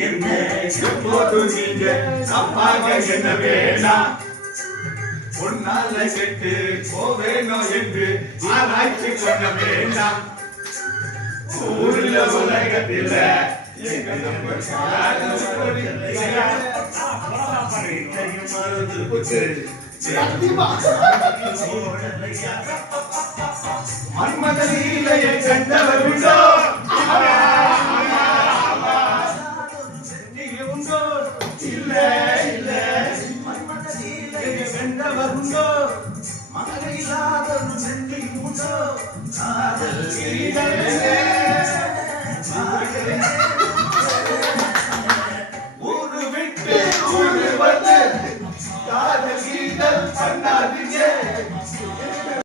என்ன எப்போது நீங்க தப்பாக என்ன வேணாம் உன்னால கெட்டு போவேனோ என்று ஆராய்ச்சி பண்ண வேண்டாம் ஊர்ல உலகத்தில மறந்து போச்சு மன்மதலீலையை கண்டவர் உண்டோ உண்டோ இல்ல இல்ல மன்மதலீலையை கண்டவர் உண்டோ மகளில்லாத சென்றி உண்டோ காதல் ஊரு விட்டு ஊரு வந்து காதல் கீதல் பண்ணாத